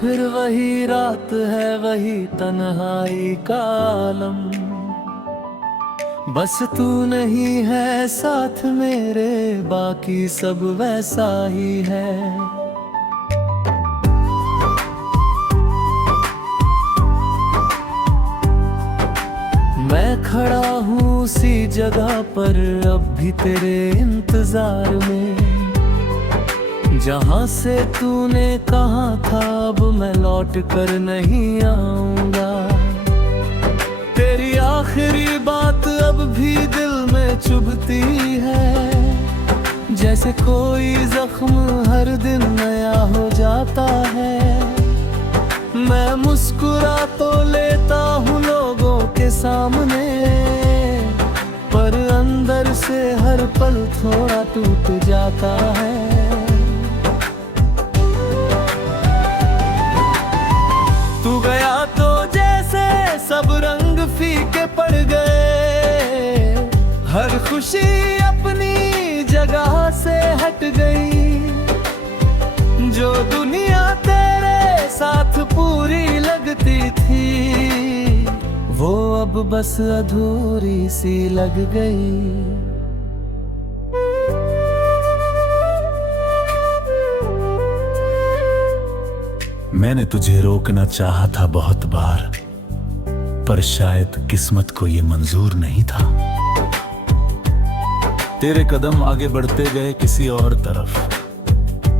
फिर वही रात है, वही तन्हाई का आलम। बस तू नहीं है साथ मेरे, बाकी सब वैसा ही है। मैं खड़ा हूँ उसी जगह पर, अब भी तेरे इंतजार में। जहाँ से तूने कहा था अब मैं लौट कर नहीं आऊंगा। तेरी आखिरी बात अब भी दिल में चुभती है, जैसे कोई जख्म हर दिन नया हो जाता है। मैं मुस्कुरा तो लेता हूँ लोगों के सामने, पर अंदर से हर पल थोड़ा टूट जाता है। तू गया तो जैसे सब रंग फीके पड़ गए, हर खुशी अपनी जगह से हट गई। जो दुनिया तेरे साथ पूरी लगती थी, वो अब बस अधूरी सी लग गई। मैंने तुझे रोकना चाहा था बहुत बार, पर शायद किस्मत को ये मंजूर नहीं था। तेरे कदम आगे बढ़ते गए किसी और तरफ,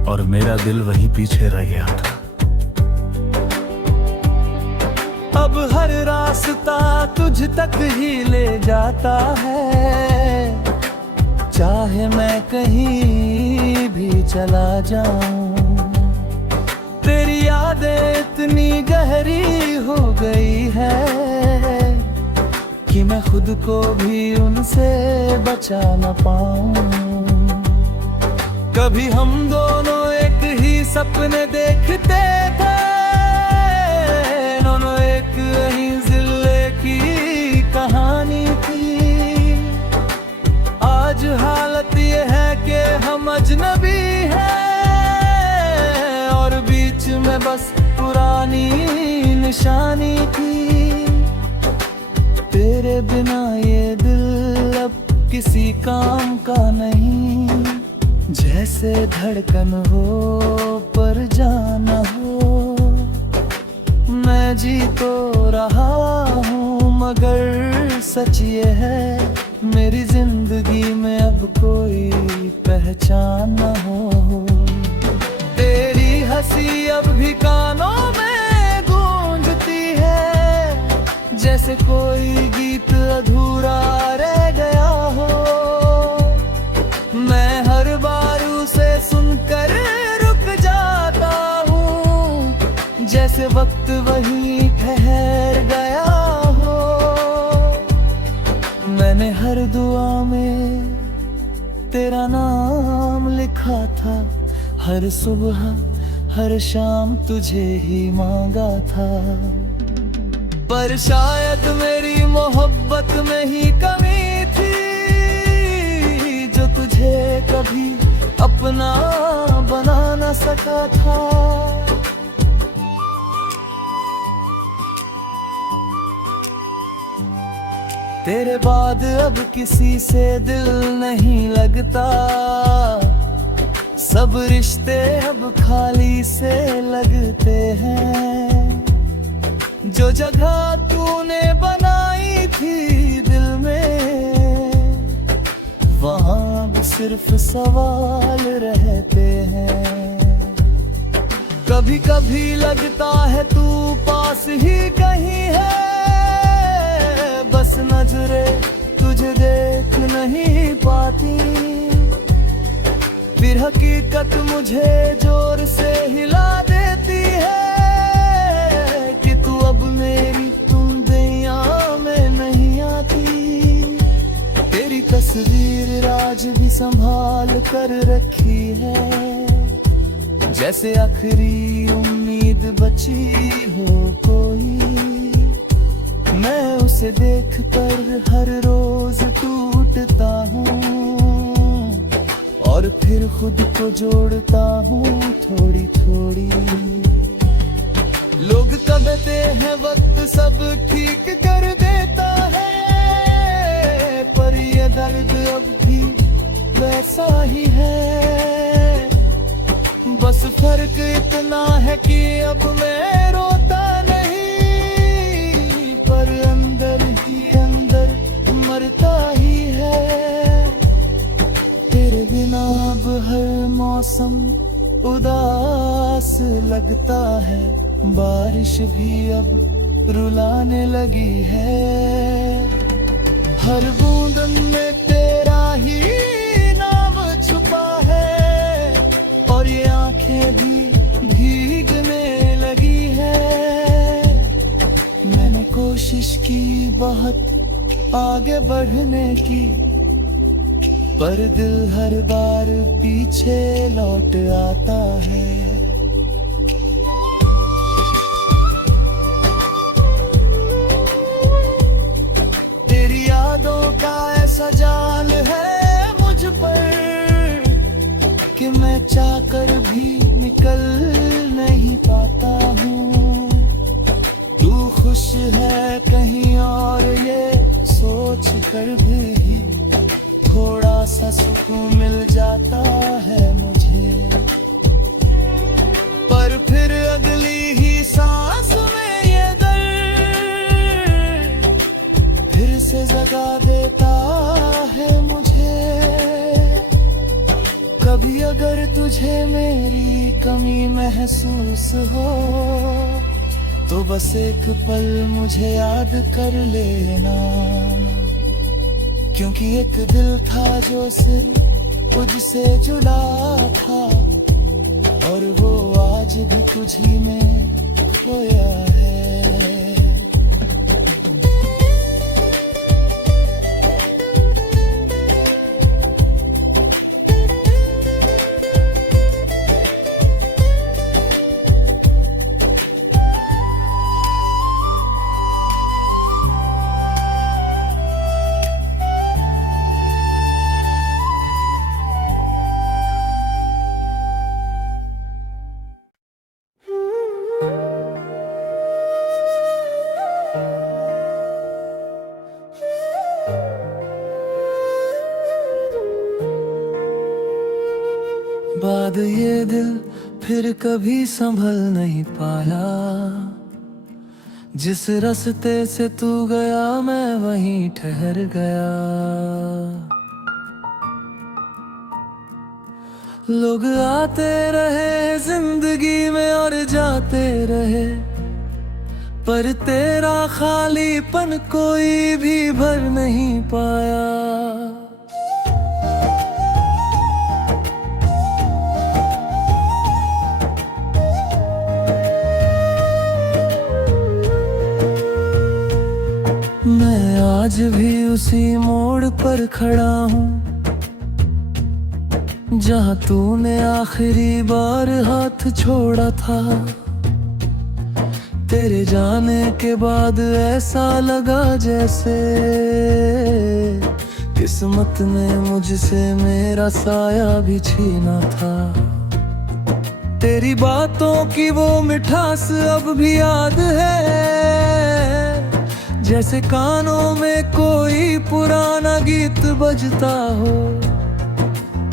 और मेरा दिल वही पीछे रह गया था। अब हर रास्ता तुझ तक ही ले जाता है, चाहे मैं कहीं भी चला जाऊं। तेरी यादें इतनी गहरी हो गई है कि मैं खुद को भी उनसे बचा न पाऊं। कभी हम दोनों एक ही सपने देखते थे, दोनों एक ही जिले की कहानी थी। आज हालत ये है कि हम अजनबी हैं, और बीच में बस पुरानी निशानी थी। तेरे बिना ये दिल अब किसी काम का नहीं, जैसे धड़कन हो पर जाना हो। मैं जी तो रहा हूँ मगर सच ये है, मेरी जिंदगी में अब कोई पहचान न हो। तेरी हंसी अब भी कानों में गूंजती है, जैसे कोई गीत अधूरा रह गया हो। मैं हर बार उसे सुनकर रुक जाता हूँ, जैसे वक्त वहीं ठहर गया हो। मैंने हर दुआ में तेरा नाम लिखा था, हर सुबह हर शाम तुझे ही मांगा था। पर शायद मेरी मोहब्बत में ही कमी थी, जो तुझे कभी अपना बना न सका था। तेरे बाद अब किसी से दिल नहीं लगता, सब रिश्ते अब खाली से लगते हैं। जो जगह तूने बनाई थी दिल में, वहाँ अब सिर्फ सवाल रहते हैं। कभी कभी लगता है तू पास ही कहीं है, बस नजरें तुझे देख नहीं पाती। फिर हकीकत मुझे जोर से हिला देती है कि तू अब मेरी तुम दुनिया में नहीं आती। तेरी तस्वीर राज भी संभाल कर रखी है, जैसे आखिरी उम्मीद बची हो कोई। मैं उसे देख कर हर रोज टूटता हूँ, और फिर खुद को जोड़ता हूँ थोड़ी थोड़ी। कहते हैं वक्त सब ठीक कर देता है, पर ये दर्द अब भी वैसा ही है। बस फर्क इतना है कि अब मैं रोता नहीं, पर अंदर ही अंदर मरता ही है। तेरे बिना अब हर मौसम उदास लगता है, बारिश भी अब रुलाने लगी है। हर बूंद में तेरा ही नाम छुपा है, और ये आंखें भी भीगने लगी है। मैंने कोशिश की बहुत आगे बढ़ने की, पर दिल हर बार पीछे लौट आता है। तेरी यादों का ऐसा जाल है मुझ पर कि मैं चाहकर भी निकल नहीं पाता हूँ। तू खुश है कहीं और ये सोच कर भी थोड़ा सा सुकून मिल जाता है मुझे, पर फिर अगली ही सांस में ये दर्द फिर से जगा देता है मुझे। कभी अगर तुझे मेरी कमी महसूस हो, तो बस एक पल मुझे याद कर लेना, क्योंकि एक दिल था जो सिर्फ तुझसे जुड़ा था, और वो आज भी तुझी में खोया है। बाद ये दिल फिर कभी संभल नहीं पाया, जिस रास्ते से तू गया मैं वहीं ठहर गया। लोग आते रहे जिंदगी में और जाते रहे, पर तेरा खालीपन कोई भी भर नहीं पाया। मैं आज भी उसी मोड़ पर खड़ा हूँ, जहाँ तूने आखिरी बार हाथ छोड़ा था। तेरे जाने के बाद ऐसा लगा जैसे किस्मत ने मुझसे मेरा साया भी छीना था। तेरी बातों की वो मिठास अब भी याद है, जैसे कानों में कोई पुराना गीत बजता हो।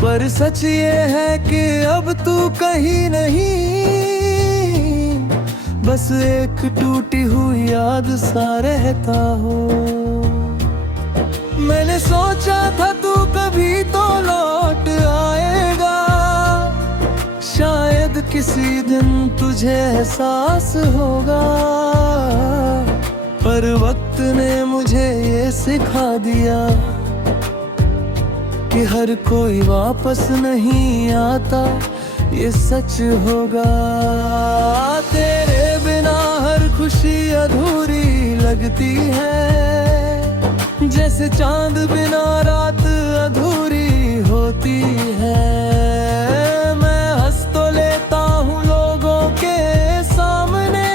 पर सच ये है कि अब तू कहीं नहीं, बस एक टूटी हुई याद सा रहता हो। मैंने सोचा था तू कभी तो लौट आएगा, शायद किसी दिन तुझे एहसास होगा, पर वक्त ने मुझे ये सिखा दिया कि हर कोई वापस नहीं आता, ये सच होगा। तेरे बिना हर खुशी अधूरी लगती है, जैसे चांद बिना रात अधूरी होती है। मैं हंस तो लेता हूँ लोगों के सामने,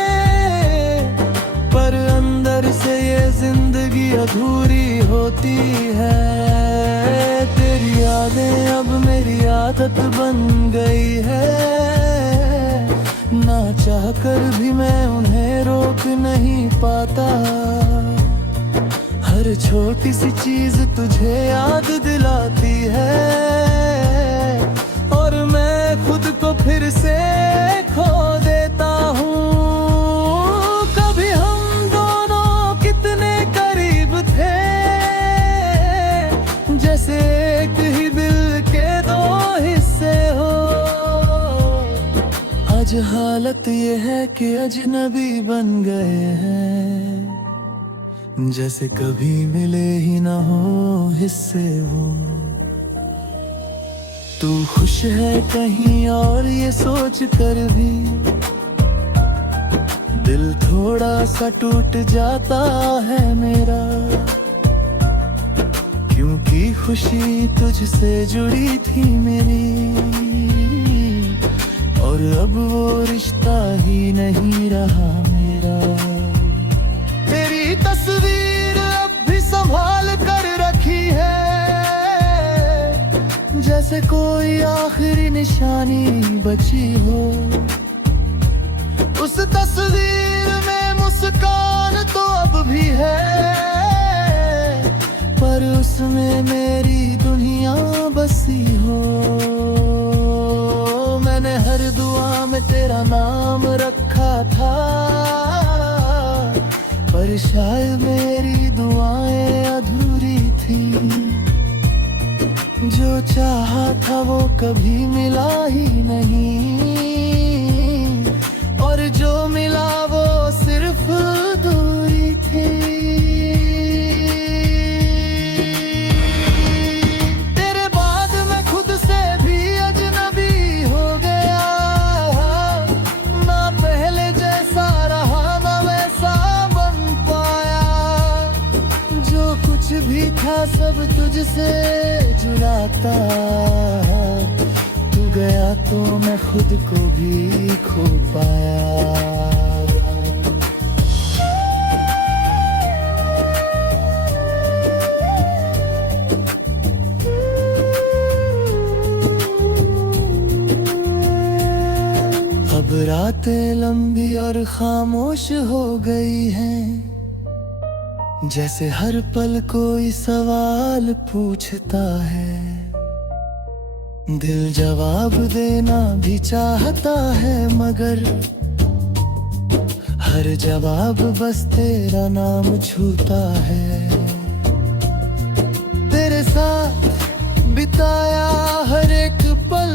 पर अंदर से ये जिंदगी अधूरी होती है। तेरी यादें अब मेरी आदत बन गई है, ना चाह कर भी मैं उन्हें रोक नहीं पाता। हर छोटी सी चीज तुझे याद दिलाती है और मैं खुद को फिर से खो देता हूँ। कभी हम दोनों कितने करीब थे, जैसे एक ही दिल के दो हिस्से हो। आज हालत ये है कि अजनबी बन गए हैं, जैसे कभी मिले ही ना हो हिस्से वो। तू खुश है कहीं और ये सोच कर भी दिल थोड़ा सा टूट जाता है मेरा। क्योंकि खुशी तुझसे जुड़ी थी मेरी और अब वो रिश्ता ही नहीं रहा मेरा। तेरी तस्वीर अब भी संभाल कर रखी है, जैसे कोई आखिरी निशानी बची हो। उस तस्वीर में मुस्कान तो अब भी है, पर उसमें मेरी दुनिया बसी हो। मैंने हर दुआ में तेरा नाम रखा था, पर शायद मेरी दुआएं अधूरी थी। जो चाहा था वो कभी मिला ही नहीं, और जो मिला वो सिर्फ दूरी थी। तेरे बाद मैं खुद से भी अजनबी हो गया, ना पहले जैसा रहा ना वैसा बन पाया। जो कुछ भी था सब तुझसे जुड़ाता, तू गया तो मैं खुद को भी खो पाया। अब रातें लंबी और खामोश हो गई हैं, जैसे हर पल कोई सवाल पूछता है। दिल जवाब देना भी चाहता है, मगर हर जवाब बस तेरा नाम छूता है। तेरे साथ बिताया हर एक पल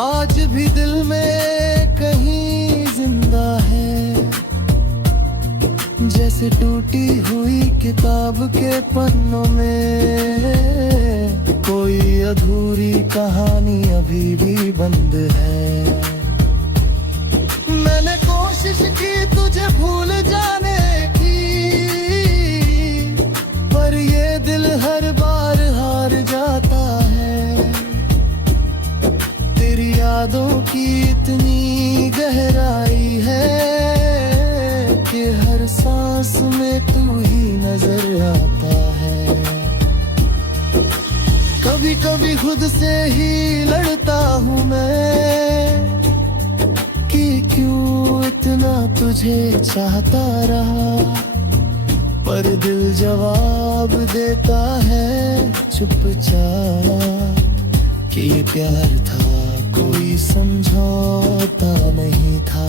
आज भी दिल में कहीं जिंदा है, जैसे टूटी हुई किताब के पन्नों में कोई अधूरी कहानी अभी भी बंद है। मैंने कोशिश की तुझे भूल जाने की, पर ये दिल हर बार हार जाता है। तेरी यादों की इतनी गहराई है कि हर सांस में तू ही नजर आता है। कभी कभी खुद से ही लड़ता हूँ मैं कि क्यों इतना तुझे चाहता रहा, पर दिल जवाब देता है चुपचाप कि ये प्यार था, कोई समझौता नहीं था।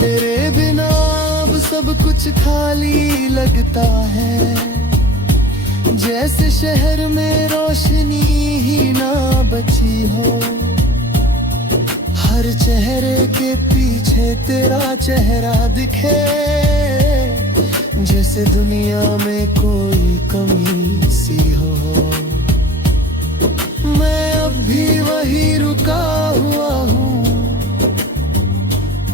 तेरे बिना अब सब कुछ खाली लगता है, जैसे शहर में रोशनी ही ना बची हो। हर चेहरे के पीछे तेरा चेहरा दिखे, जैसे दुनिया में कोई कमी सी हो। मैं अब भी वही रुका हुआ हूँ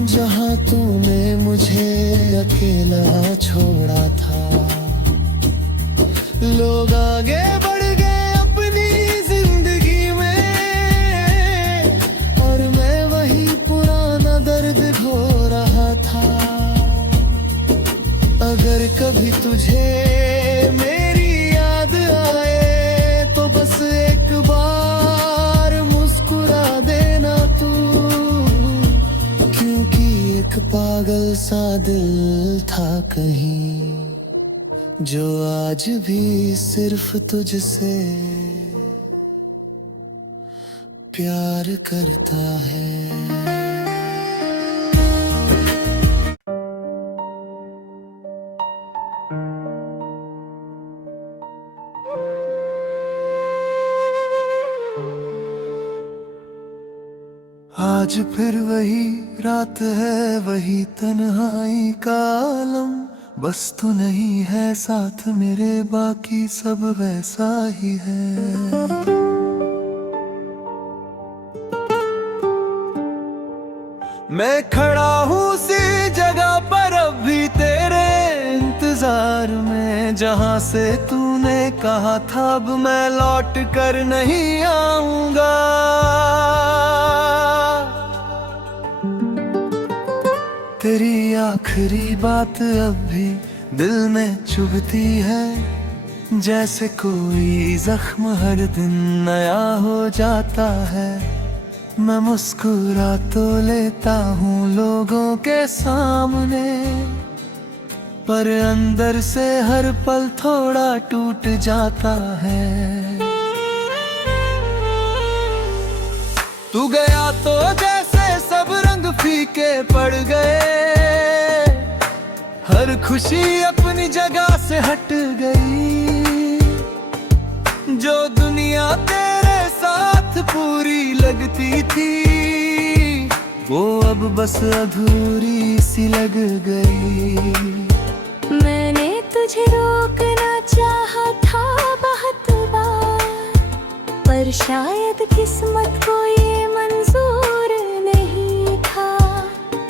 जहाँ तूने मुझे अकेला छोड़ा था। लोग आगे बढ़ गए अपनी जिंदगी में, और मैं वही पुराना दर्द ढो रहा था। सा दिल था कहीं, जो आज भी सिर्फ तुझसे प्यार करता है। आज फिर वही रात है, वही तन्हाई का आलम, बस तू नहीं है साथ मेरे, बाकी सब वैसा ही है। मैं खड़ा हूँ उसी जगह पर अब भी तेरे इंतजार में, जहाँ से तूने कहा था अब मैं लौट कर नहीं आऊंगा। तेरी आखिरी बात अब भी दिल में चुभती है, जैसे कोई जख्म हर दिन नया हो जाता है। मैं मुस्कुरा तो लेता हूँ लोगों के सामने, पर अंदर से हर पल थोड़ा टूट जाता है। तू गया तो जैसे सब रंग फीके पड़ गए, हर खुशी अपनी जगह से हट गई। जो दुनिया तेरे साथ पूरी लगती थी, वो अब बस अधूरी सी लग गई। मैंने तुझे रोकना चाहा था बहुत बार, पर शायद किस्मत को ये मंजूर नहीं था।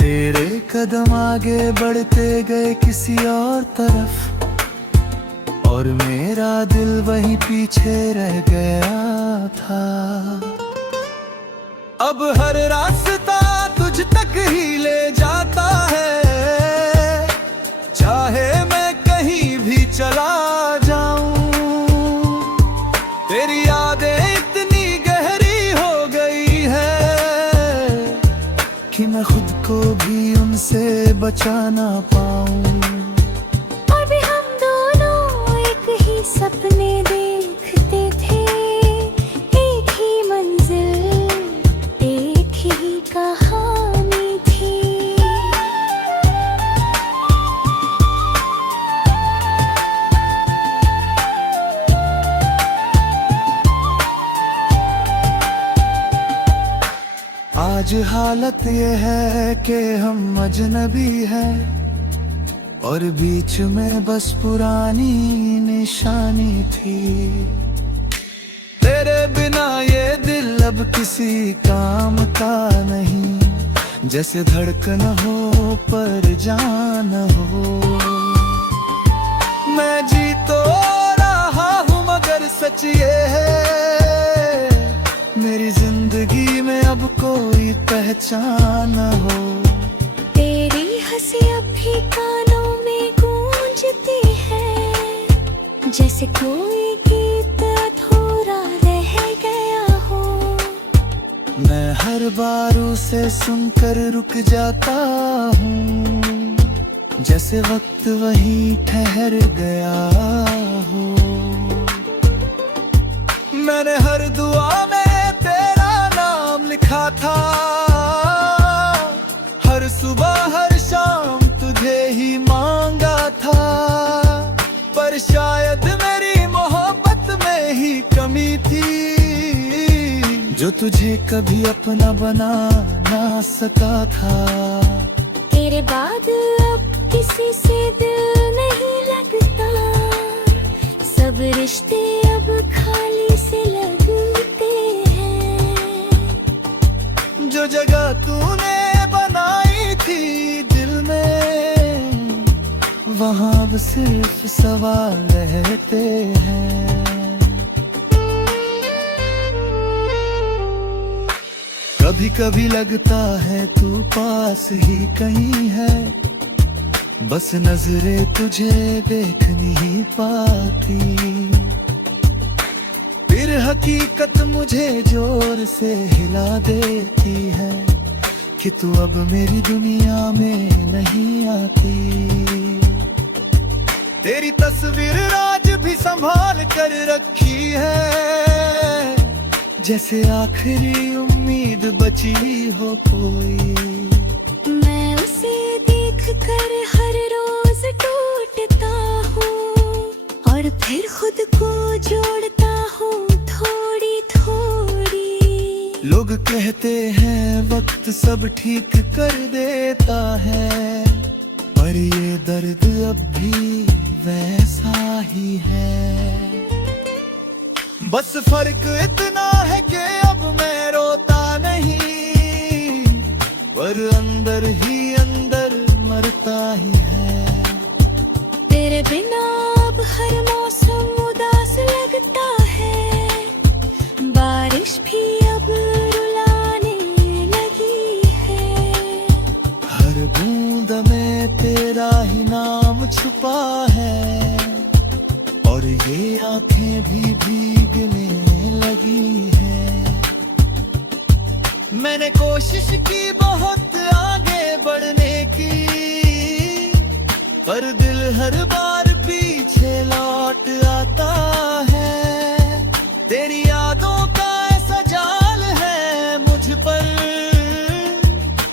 तेरे कदम आगे बढ़ते गए किसी और तरफ, और मेरा दिल वहीं पीछे रह गया था। अब हर रास्ता तुझ तक ही ले जाता है, चाहे मैं कहीं भी चला जाऊं। तेरी यादें इतनी गहरी हो गई है कि मैं खुद को भी उनसे बचा ना पाऊं। और भी हम दोनों एक ही सपने देखते थे, एक ही मंजिल, एक ही कहानी थी। आज हालत ये है कि हम अजनबी हैं, और बीच में बस पुरानी निशानी थी। तेरे बिना ये दिल अब किसी काम का नहीं, जैसे धड़कन हो पर जान हो। मैं जी तो रहा हूँ मगर सच ये है, मेरी जिंदगी में अब कोई पहचान न हो। तेरी हंसी अब भी कानों में गूंजती है, जैसे कोई गीत अधूरा रह गया हो। मैं हर बार उसे सुनकर रुक जाता हूँ, जैसे वक्त वहीं ठहर गया हो। मैंने हर दुआ में तेरा नाम लिखा था, हर सुबह हर शाम तुझे ही मांगा था। पर शायद मेरी मोहब्बत में ही कमी थी, जो तुझे कभी अपना बना ना सका था। तेरे बाद अब किसी से दिल नहीं लगता, सब रिश्ते अब खाली से लगते हैं। जो जगह तूने बनाई थी दिल में, वहाँ अब सिर्फ सवाल रहते हैं। कभी कभी लगता है तू पास ही कहीं है, बस नजरें तुझे देख नहीं पाती। फिर हकीकत मुझे जोर से हिला देती है कि तू अब मेरी दुनिया में नहीं आती। तेरी तस्वीर आज भी संभाल कर रखी है, जैसे आखिरी उम्मीद बची हो कोई। मैं उसे देख कर हर रोज टूटता हूँ और फिर खुद को जोड़ता हूँ थोड़ी थोड़ी। लोग कहते हैं वक्त सब ठीक कर देता है, पर ये दर्द अब भी वैसा ही है। बस फर्क इतना है कि अब मैं रोता नहीं, पर अंदर ही अंदर मरता ही है। तेरे बिना अब हर मौसम उदास लगता है, बारिश भी अब रुलाने लगी है। हर बूंद में तेरा ही नाम छुपा है, और ये आंखें भी भीगने लगी है। मैंने कोशिश की बहुत आगे बढ़ने की, पर दिल हर बार पीछे लौट आता है। तेरी यादों का ऐसा जाल है मुझ पर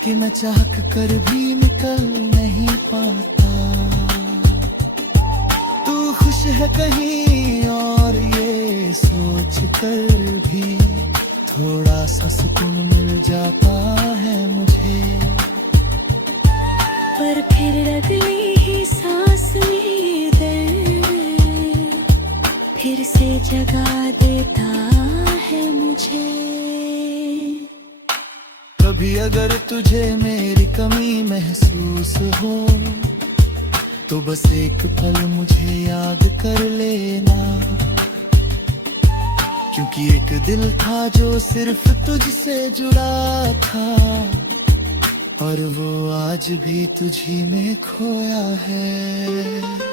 कि मैं चाह कर भी निकल नहीं पाता। तू खुश है कहीं और ये सोच कर भी थोड़ा सा सुकून मिल जाता है मुझे। पर फिर अगली ही सांस में दर्द फिर से जगा देता है मुझे। कभी अगर तुझे मेरी कमी महसूस हो, तो बस एक पल मुझे याद कर लेना, क्योंकि एक दिल था जो सिर्फ तुझसे जुड़ा था, और वो आज भी तुझी में खोया है।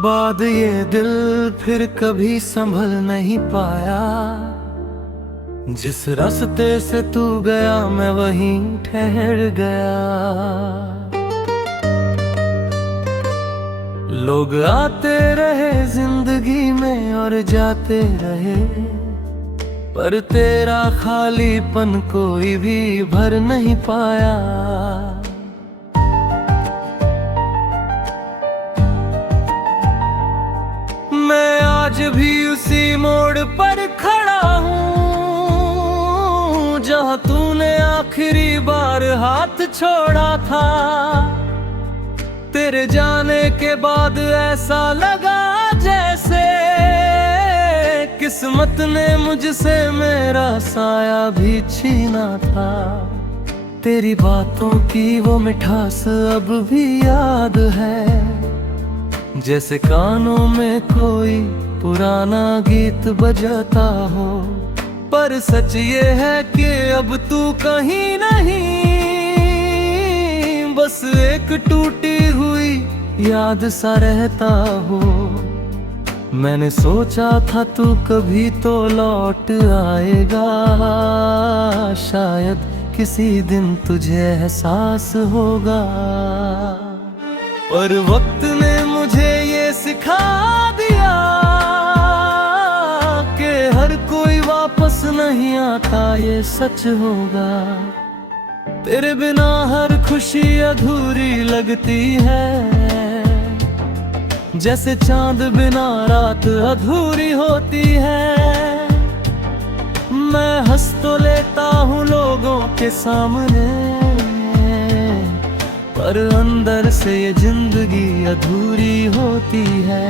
बाद ये दिल फिर कभी संभल नहीं पाया, जिस रास्ते से तू गया मैं वहीं ठहर गया। लोग आते रहे जिंदगी में और जाते रहे, पर तेरा खालीपन कोई भी भर नहीं पाया। मैं आज भी उसी मोड़ पर खड़ा हूँ जहाँ तूने आखिरी बार हाथ छोड़ा था। तेरे जाने के बाद ऐसा लगा जैसे किस्मत ने मुझसे मेरा साया भी छीना था। तेरी बातों की वो मिठास अब भी याद है, जैसे कानों में कोई पुराना गीत बजाता हो। पर सच ये है कि अब तू कहीं नहीं, बस एक टूटी हुई याद सा रहता हो। मैंने सोचा था तू कभी तो लौट आएगा, शायद किसी दिन तुझे एहसास होगा। पर वक्त ने मुझे ये सिखा दिया कि हर कोई वापस नहीं आता, ये सच होगा। तेरे बिना हर खुशी अधूरी लगती है, जैसे चांद बिना रात अधूरी होती है। मैं हंस तो लेता हूँ लोगों के सामने, पर अंदर से ये जिंदगी अधूरी होती है।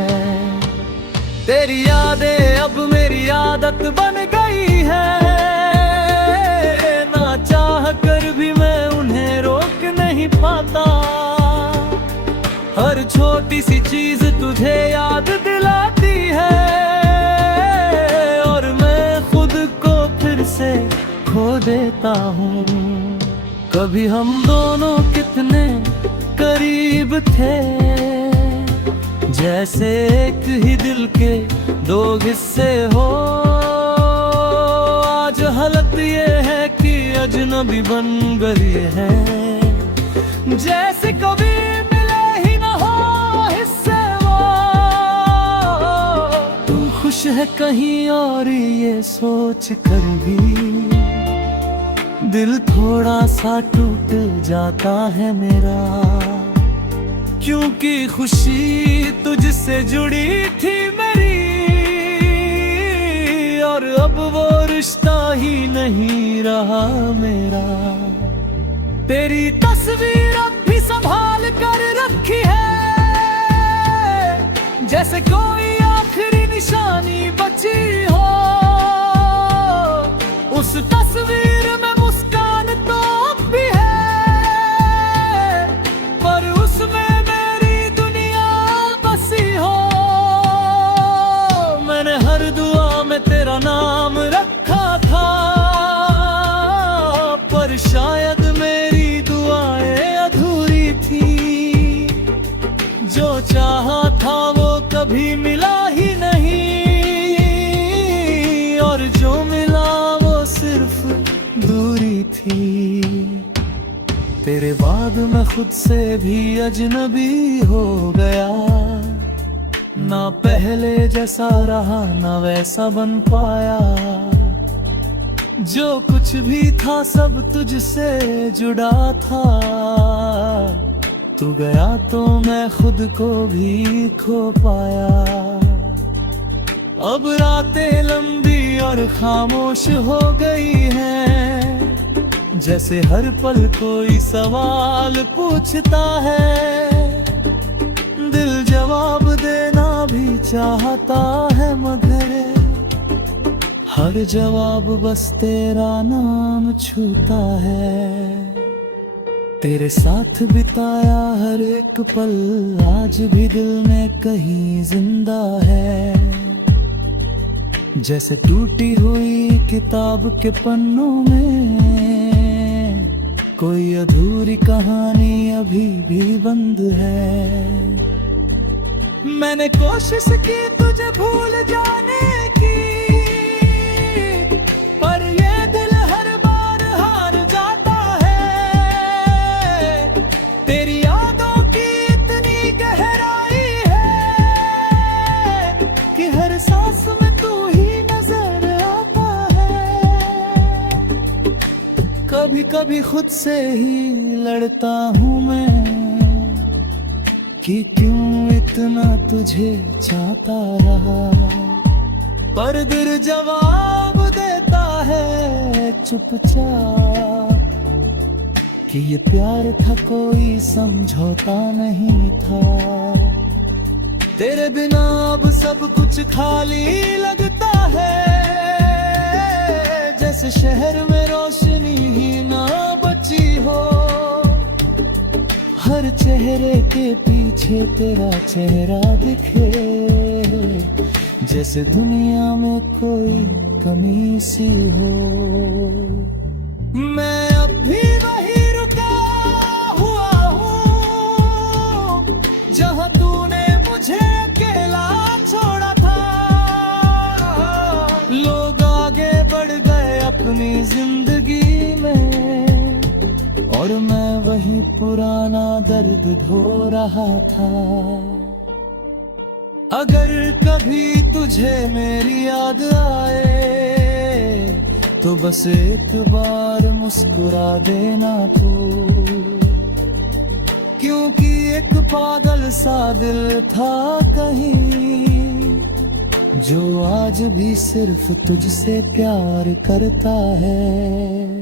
तेरी यादें अब मेरी आदत बन गई है, ना चाह कर भी मैं उन्हें रोक नहीं पाता। हर छोटी सी चीज तुझे याद दिलाती है, और मैं खुद को फिर से खो देता हूँ। कभी हम दोनों कितने करीब थे, जैसे एक ही दिल के दो हिस्से हो। आज हालत ये है कि अजनबी बन गए हैं, जैसे कभी मिले ही न हो हिस्से वो। तू खुश है कहीं और ये सोच कर भी दिल थोड़ा सा टूट जाता है मेरा, क्योंकि खुशी तुझसे जुड़ी थी मेरी, और अब वो रिश्ता ही नहीं रहा मेरा। तेरी तस्वीर अब भी संभाल कर रखी है, जैसे कोई आखिरी निशानी बची हो। उस तस्वीर में मुस्कान तो अब भी है, पर उसमें मेरी दुनिया बसी हो। मैंने हर दुआ में तेरा नाम रखा था, पर शायद मेरी दुआएं अधूरी थी। जो चाहा था वो कभी मिला ही नहीं, और जो मिला वो सिर्फ दूरी थी। तेरे बाद मैं खुद से भी अजनबी हो गया, ना पहले जैसा रहा ना वैसा बन पाया। जो कुछ भी था सब तुझसे जुड़ा था, तू गया तो मैं खुद को भी खो पाया। अब रातें लंबी और खामोश हो गई हैं, जैसे हर पल कोई सवाल पूछता है। दिल जवाब देना भी चाहता है, मगर हर जवाब बस तेरा नाम छूता है। तेरे साथ बिताया हर एक पल आज भी दिल में कहीं जिंदा है, जैसे टूटी हुई किताब के पन्नों में कोई अधूरी कहानी अभी भी बंद है। मैंने कोशिश की तुझे भूल जाने की, पर ये दिल हर बार हार जाता है। तेरी यादों की इतनी गहराई है कि हर सांस में तू ही नजर आता है। कभी कभी खुद से ही लड़ता हूँ मैं कि क्यों इतना तुझे चाहता रहा, पर दिल जवाब देता है चुपचाप कि ये प्यार था कोई समझौता नहीं था। तेरे बिना अब सब कुछ खाली लगता है, जैसे शहर में रोशनी ही ना बची हो। हर चेहरे के पीछे तेरा चेहरा दिखे, जैसे दुनिया में कोई कमी सी हो। मैं अब भी वहीं रुका हुआ हूँ जहाँ तूने मुझे अकेला छोड़ा था। लोग आगे बढ़ गए अपनी जिंदगी में, और मैं वही पुराना दर्द ढो रहा था। अगर कभी तुझे मेरी याद आए तो बस एक बार मुस्कुरा देना तू, क्योंकि एक पागल सा दिल था कहीं जो आज भी सिर्फ तुझसे प्यार करता है।